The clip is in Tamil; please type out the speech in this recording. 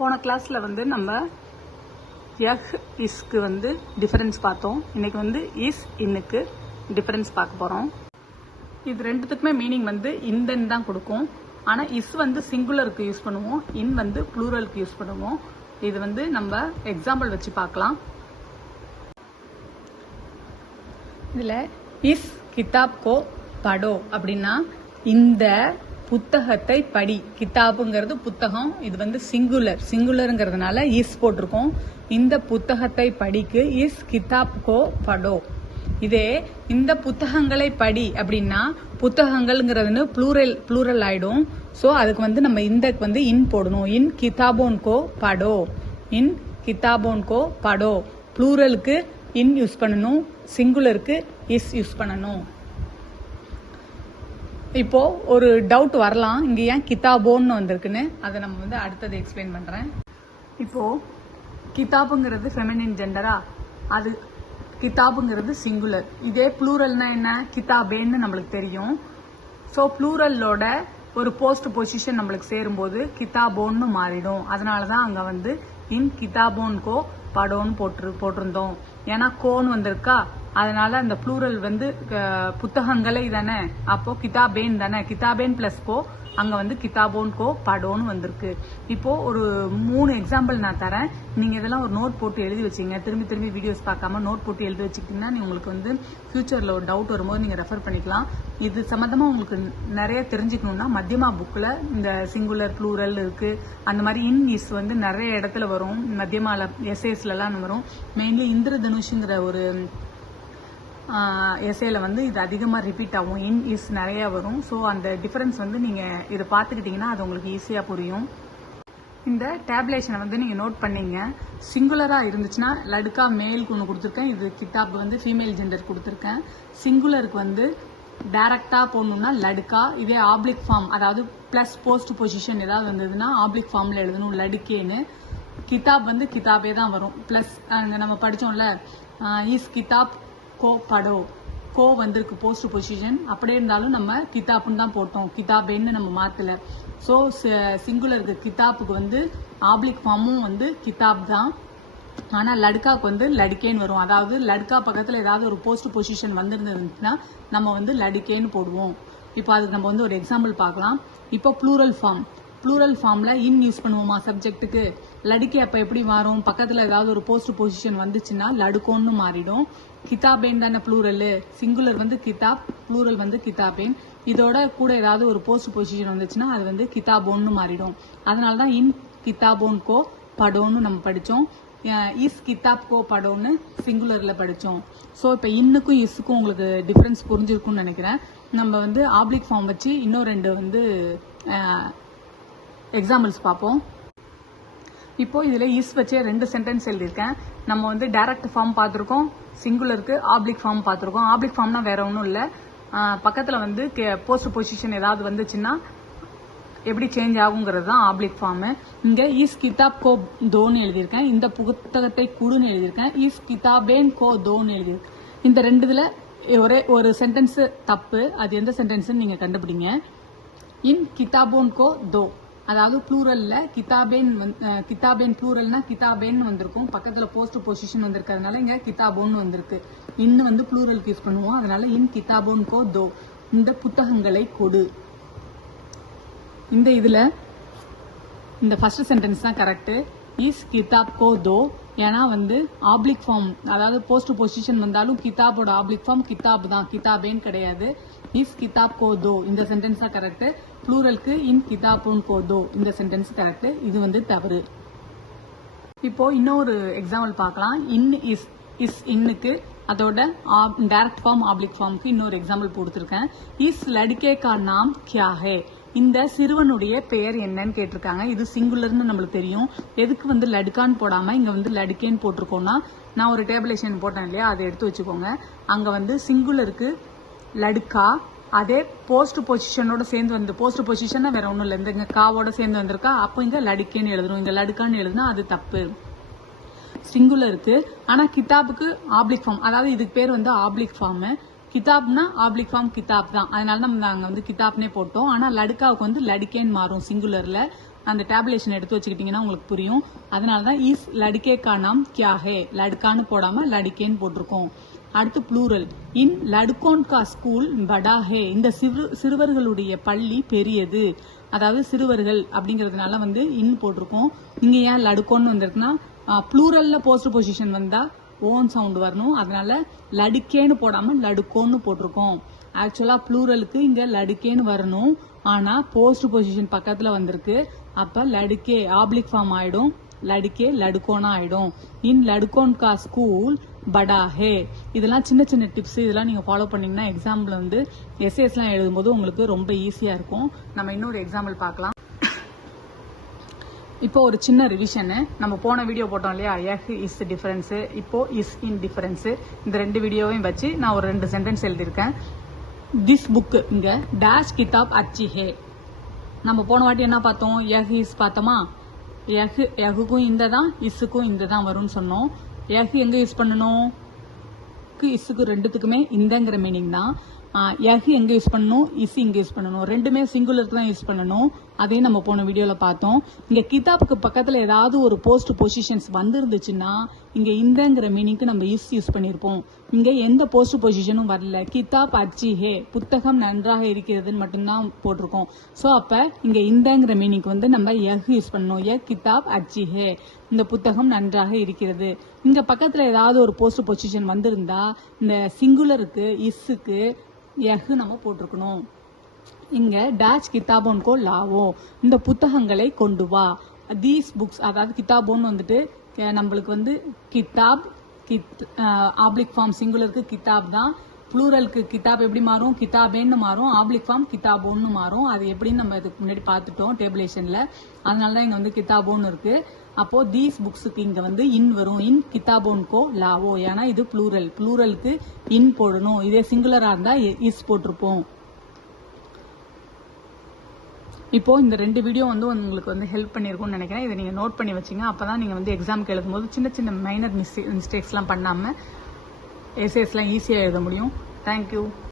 போன கிளாஸில் வந்து நம்ம இஸ்க்கு வந்து டிஃபரன்ஸ் பார்த்தோம். இன்னைக்கு வந்து இஸ் இன்னுக்கு டிஃபரன்ஸ் பார்க்க போகிறோம். இது ரெண்டுத்துக்குமே மீனிங் வந்து இந்தன் தான் கொடுக்கும். ஆனால் இஸ் வந்து சிங்குலருக்கு யூஸ் பண்ணுவோம், இன் வந்து ப்ளூரலுக்கு யூஸ் பண்ணுவோம். இது வந்து நம்ம எக்ஸாம்பிள் வச்சு பார்க்கலாம். இதில் இஸ் கிதாப் கோ படோ அப்படின்னா இந்த புத்தகத்தை படி. கிதாபுங்கிறது புத்தகம், இது வந்து சிங்குலருங்கிறதுனால இஸ் போட்டிருக்கோம். இந்த புத்தகத்தை படிக்கு இஸ் கிதாப் கோ படோ. இதே இந்த புத்தகங்களை படி அப்படின்னா புத்தகங்கள்ங்கிறதுன்னு ப்ளூரல் ஆயிடும். ஸோ அதுக்கு வந்து நம்ம இந்த வந்து இன் போடணும். இன் கிதாபோன் கோ படோ, இன் கிதாபோன் கோ படோ. ப்ளூரலுக்கு இன் யூஸ் பண்ணணும், சிங்குலருக்கு இஸ் யூஸ் பண்ணணும். இப்போ ஒரு டவுட் வரலாம், இங்க ஏன் கிதாபோன்னு வந்திருக்குன்னு. அதை நம்ம வந்து அடுத்தது எக்ஸ்பிளைன் பண்றேன். இப்போ கிதாபுங்கிறது ஃபெமினின் ஜெண்டரா, அது கிதாபுங்கிறது சிங்குலர். இதே ப்ளூரல்னா என்ன, கிதாபேன்னு நம்மளுக்கு தெரியும். ஸோ ப்ளூரலோட ஒரு போஸ்ட் பொசிஷன் நம்மளுக்கு சேரும்போது கிதாபோன்னு மாறிடும். அதனாலதான் அங்க வந்து இன் கிதாபோன் கோ படோன்னு போட்டிருந்தோம். ஏன்னா கோன்னு வந்திருக்கா, அதனால அந்த ப்ளூரல் வந்து புத்தகங்களை தானே, அப்போ கிதாபேன் தானே, கிதாபேன் பிளஸ் கோ அங்க வந்து கிதாபோன் கோ படோன்னு வந்திருக்கு. இப்போ ஒரு 3 எக்ஸாம்பிள் நான் தரேன். நீங்க இதெல்லாம் ஒரு நோட் போட்டு எழுதி வச்சீங்க, திரும்பி வீடியோஸ் பார்க்காம நோட் போட்டு எழுதி வச்சுக்கிட்டீங்கன்னா உங்களுக்கு வந்து ஃபியூச்சர்ல ஒரு டவுட் வரும்போது நீங்க ரெஃபர் பண்ணிக்கலாம். இது சம்பந்தமா உங்களுக்கு நிறைய தெரிஞ்சுக்கணும்னா மத்தியமா புக்ல இந்த சிங்குலர் ப்ளூரல் இருக்கு, அந்த மாதிரி இன் இஸ் வந்து நிறைய இடத்துல வரும். மத்தியமால எஸ்ஏஸ்ல எல்லாம் வரும். மெயின்லி இந்திரதனுஷுங்கிற ஒரு எஸ்ஏல வந்து இது அதிகமாக ரிப்பீட் ஆகும். இன் இஸ் நிறைய வரும். ஸோ அந்த டிஃபரன்ஸ் வந்து நீங்க இதை பார்த்துக்கிட்டீங்கன்னா அது உங்களுக்கு ஈஸியா புரியும். இந்த டேப்லேஷனை வந்து நீங்க நோட் பண்ணீங்க. சிங்குலரா இருந்துச்சுன்னா லடுக்கா மேலுக்கு ஒன்று கொடுத்துருக்கேன், இது கிதாப் வந்து ஃபீமேல் ஜெண்டர் கொடுத்துருக்கேன். சிங்குலருக்கு வந்து டைரக்டா போடணும்னா லடுக்கா. இதே ஆப்ளிக் ஃபார்ம், அதாவது பிளஸ் போஸ்ட் பொசிஷன் ஏதாவது வந்ததுன்னா ஆப்ளிக் ஃபார்ம்ல எழுதணும் லடுக்கேன்னு. கிதாப் வந்து கிதாபே தான் வரும். பிளஸ் நம்ம படிச்சோம்ல இஸ் கிதாப் கோ படோ, கோ வந்திருக்கு போஸ்ட் பொசிஷன், அப்படியே இருந்தாலும் நம்ம கிதாப்னு தான் போட்டோம், கிதாபேன்னு நம்ம மாத்தல. ஸோ சிங்குலருக்கு கிதாப்புக்கு வந்து ஆப்ளிக் ஃபார்மும் வந்து கிதாப் தான். ஆனா லடுக்காவுக்கு வந்து லடுக்கேன்னு வரும். அதாவது லடுக்கா பக்கத்துல ஏதாவது ஒரு போஸ்ட் பொசிஷன் வந்திருந்ததுன்னா நம்ம வந்து லடுக்கேன்னு போடுவோம். இப்போ அதுக்கு நம்ம வந்து ஒரு எக்ஸாம்பிள் பார்க்கலாம். இப்போ ப்ளூரல் ஃபார்ம்ல இன் யூஸ் பண்ணுவோமா சப்ஜெக்ட்டுக்கு. லடுக்கே அப்ப எப்படி மாறும், பக்கத்துல ஏதாவது ஒரு போஸ்ட் பொசிஷன் வந்துச்சுன்னா லடுக்கோன்னு மாறிடும். கிதாபேன் தானே ப்ளூரல், சிங்குலர் வந்து கிதாப், ப்ளூரல் வந்து கிதாபேன். இதோட கூட ஏதாவது ஒரு போஸ்ட் பொசிஷன் வந்துச்சுன்னா அது வந்து கிதாபோன்னு மாறிடும். அதனாலதான் இன் கிதாபோன் கோ படோன்னு நம்ம படிச்சோம். இஸ் கிதாப் கோ படோன்னு சிங்குலர்ல படிச்சோம். ஸோ இப்போ இன்னுக்கும் இஸ்ஸுக்கும் உங்களுக்கு டிஃபரன்ஸ் புரிஞ்சிருக்கும்னு நினைக்கிறேன். நம்ம வந்து ஆப்ளிக் ஃபார்ம் வச்சு இன்னும் 2 வந்து எக்ஸாம்பிள்ஸ் பார்ப்போம். இப்போ இதுல இஸ் வச்சே 2 சென்டென்ஸ் எழுதியிருக்கேன். நம்ம வந்து டைரக்ட் ஃபார்ம் பார்த்திருக்கோம், சிங்குலருக்கு ஆப்ளிக் ஃபார்ம் பார்த்திருக்கோம். ஆப்ளிக் ஃபார்ம்னா வேற ஒன்றும் இல்லை, பக்கத்துல வந்து போஸ்ட் பொசிஷன் ஏதாவது வந்துச்சுன்னா எப்படி சேஞ்ச் ஆகுங்கிறது தான் ஆப்ளிக் ஃபார்ம். இங்க இஸ் கிதாப் கோ தோன்னு எழுதியிருக்கேன், இந்த புத்தகத்தை குடுன்னு எழுதியிருக்கேன். இஸ் கிதாபேன் கோ தோன்னு எழுதியிருக்கேன். இந்த 2 ஒரே ஒரு சென்டென்ஸ் தப்பு, அது எந்த சென்டென்ஸ் நீங்க கண்டுபிடிங்க. இன் கிதாபோன் கோ தோ, அதாவது ப்ளூரல்ல கிதாபேன் ப்ளூரல்னா கிதாபேன் வந்திருக்கும், பக்கத்துல போஸ்ட் பொசிஷன் வந்திருக்கிறதுனால இங்க கிதாபோன்னு வந்திருக்கு. இன் வந்து ப்ளூரலுக்கு யூஸ் பண்ணுவோம், அதனால இன் கிதாபோன் கோ தோ, இந்த புத்தகங்களை கொடு. இதுல இந்த ஃபர்ஸ்ட் சென்டென்ஸ் தான் கரெக்ட். இஸ் கிதாப் கோ தோ, ஏன்னா வந்து ஆப்ளிக் ஃபார்ம், அதாவது போஸ்ட் பொசிஷன் வந்தாலும் கிதாபோட ஆப்ளிக் ஃபார்ம் கிதாப் தான், கிதாபேன் கிடையாது. இஸ் கிதாப் கோ தோ, இந்த சென்டென்ஸ் தான் கரெக்ட். ப்ளூரலுக்கு இன் கிதாபோன் கோ தோ, இந்த சென்டென்ஸ் கரெக்ட். இது வந்து தவறு. இப்போ இன்னொரு எக்ஸாம்பிள் பார்க்கலாம். இன் இஸ் இன்னுக்கு, அதோட டைரக்ட் ஃபார்ம் ஆப்ளிக் ஃபார்முக்கு இன்னொரு எக்ஸாம்பிள் கொடுத்துருக்கேன். இஸ் லடுக்கே கா நாம் கியா ஹே, இந்த சிறுவனுடைய பெயர் என்னன்னு கேட்டிருக்காங்க. இது சிங்குலர்னு நம்மளுக்கு தெரியும். எதுக்கு வந்து லடுக்கான்னு போடாம இங்க வந்து லடுக்கேன்னு போட்டிருக்கோம்னா, நான் ஒரு டேபிளேஷன் போட்டேன் இல்லையா, அதை எடுத்து வச்சுக்கோங்க. அங்க வந்து சிங்குலருக்கு லடுக்கா, அதே போஸ்ட் பொசிஷனோட சேர்ந்து வந்து, போஸ்ட் பொசிஷன் வேற ஒன்றும் இல்லை, இந்த காவோட சேர்ந்து வந்திருக்கா, அப்போ இங்க லடுக்கேன்னு எழுதணும். இங்க லடுக்கான்னு எழுதுனா அது தப்பு. சிங்குலருக்கு, ஆனா கிதாபுக்கு ஆப்ளிக் ஃபார்ம், அதாவது இதுக்கு பேர் வந்து ஆப்ளிக் ஃபார்ம். கிதாப்னா ஆப்ளிக் ஃபார்ம் கிதாப் தான், அதனால நம்ம நாங்க வந்து கிதாப்னே போட்டோம். ஆனா லடுக்காவுக்கு வந்து லடுக்கேன்னு மாறும் சிங்குலர்ல. அந்த டேபுலேஷன் எடுத்து வச்சுக்கிட்டீங்கன்னா உங்களுக்கு புரியும். அதனால தான் இஸ் லடுக்கே கா நாம் கியா ஹே, லடுக்கான்னு போடாம லடுக்கேன்னு போட்டிருக்கோம். அடுத்து ப்ளூரல், இன் லடுக்கோன் கா ஸ்கூல் படா ஹே, இந்த சிறுவர்களுடைய பள்ளி பெரியது. அதாவது சிறுவர்கள் அப்படிங்கிறதுனால வந்து இன் போட்டிருக்கோம். இங்க ஏன் லடுக்கோன்னு வந்திருக்குன்னா ப்ளூரல்ல போஸ்ட் பொசிஷன் வந்தா ஓன் சவுண்ட் வரணும், அதனால லடுக்கேன்னு போடாம லடுக்கோன்னு போட்டிருக்கோம். ஆக்சுவலா ப்ளூரலுக்கு இங்க லடுக்கேன்னு வரணும், ஆனா போஸ்ட் பொசிஷன் பக்கத்துல வந்திருக்கு. அப்ப லடுக்கே ஆப்ளிக் ஃபார்ம் ஆயிடும், லடுக்கே லடுக்கோனா ஆயிடும். இன் லடுக்கோன் கா ஸ்கூல் படா ஹே. இதெல்லாம் சின்ன சின்ன டிப்ஸ், இதெல்லாம் நீங்க ஃபாலோ பண்ணீங்கன்னா எக்ஸாம்பிள் வந்து எஸ்ஏஸ்லாம் எழுதும்போது உங்களுக்கு ரொம்ப ஈஸியா இருக்கும். நம்ம இன்னொரு எக்ஸாம்பிள் பார்க்கலாம். இப்போ ஒரு சின்ன ரிவிஷனு, நம்ம போன வீடியோ போட்டோம் இல்லையா, எஹ் இஸ் டிஃபரன்ஸு, இப்போ இஸ் இன் டிஃபரன்ஸு, இந்த 2 வீடியோவையும் வச்சு நான் ஒரு 2 சென்டென்ஸ் எழுதியிருக்கேன். திஸ் புக், இங்க டேஷ் கிதாப் அச்சி ஹே. நம்ம போன வாட்டி என்ன பார்த்தோம், எஹ் இஸ் பார்த்தோமா, எஹுக்கும் இந்த தான், இஸ்ஸுக்கும் இந்த தான் வரும்னு சொன்னோம். எஹ் எங்க யூஸ் பண்ணணும், இஸ்ஸுக்கு ரெண்டுத்துக்குமே இந்தங்கிற மீனிங் தான். எஹ் எங்க யூஸ் பண்ணணும், இஸ் இங்க யூஸ் பண்ணணும், ரெண்டுமே சிங்குலருக்கு தான் யூஸ் பண்ணணும். அதையும் நம்ம போன வீடியோல பார்த்தோம். இங்க கிதாப்புக்கு பக்கத்துல ஏதாவது ஒரு போஸ்ட் பொசிஷன்ஸ் வந்துருந்துச்சுன்னா இங்க இந்தங்கிற மீனிங்க்கு நம்ம இஸ் யூஸ் பண்ணிருப்போம். இங்க எந்த போஸ்ட் பொசிஷனும் வரல, கிதாப் அச்சி ஹே, புத்தகம் நன்றாக இருக்கிறதுன்னு மட்டும்தான் போட்டிருக்கோம். சோ அப்ப இங்க இந்தங்கிற மீனிங்க்கு வந்து நம்ம எஹ் யூஸ் பண்ணணும். எஹ் கிதாப் அச்சி ஹே, இந்த புத்தகம் நன்றாக இருக்கிறது. இங்க பக்கத்துல ஏதாவது ஒரு போஸ்ட் பொசிஷன் வந்திருந்தா இந்த சிங்குலருக்கு இஸ்ஸுக்கு எஹ் நம்ம போட்டிருக்கணும். இங்க டேஷ் கிதாபோன் கோ லாவோ, இந்த புத்தகங்களை கொண்டு வா. தீஸ் புக்ஸ், அதாவது கிதாபோன் வந்துட்டு நம்மளுக்கு வந்து கிதாப், ஆப்ளிக் ஃபார்ம் சிங்குலருக்கு கிதாப் தான், ப்ளூரலுக்கு கிதாப் எப்படி மாறும், கிதாபேன்னு மாறும், ஆப்ளிக் ஃபார்ம் கிதாபோன்னு மாறும். அது எப்படின்னு நம்ம இதுக்கு முன்னாடி பார்த்துட்டோம் டேபிளேஷன்ல. அதனால தான் இங்க வந்து கிதாபோன்னு இருக்கு. அப்போ தீஸ் புக்ஸுக்கு இங்க வந்து இன் வரும், இன் கிதாபோன் கோ லாவோ, ஏன்னா இது ப்ளூரல், ப்ளூரலுக்கு இன் போடணும். இதே சிங்குலரா இருந்தா இஸ் போட்டிருப்போம். இப்போ இந்த 2 வீடியோ வந்து உங்களுக்கு வந்து ஹெல்ப் பண்ணிருக்கும்னு நினைக்கிறேன். இதை நீங்க நோட் பண்ணி வச்சுங்க. அப்பதான் நீங்க வந்து எக்ஸாம்க்கு எழுதும்போது சின்ன சின்ன மைனர் மிஸ்டேக்ஸ்லாம் பண்ணாம எஸ்ஏஸ்லாம் ஈஸியா எழுத முடியும். தேங்க்யூ.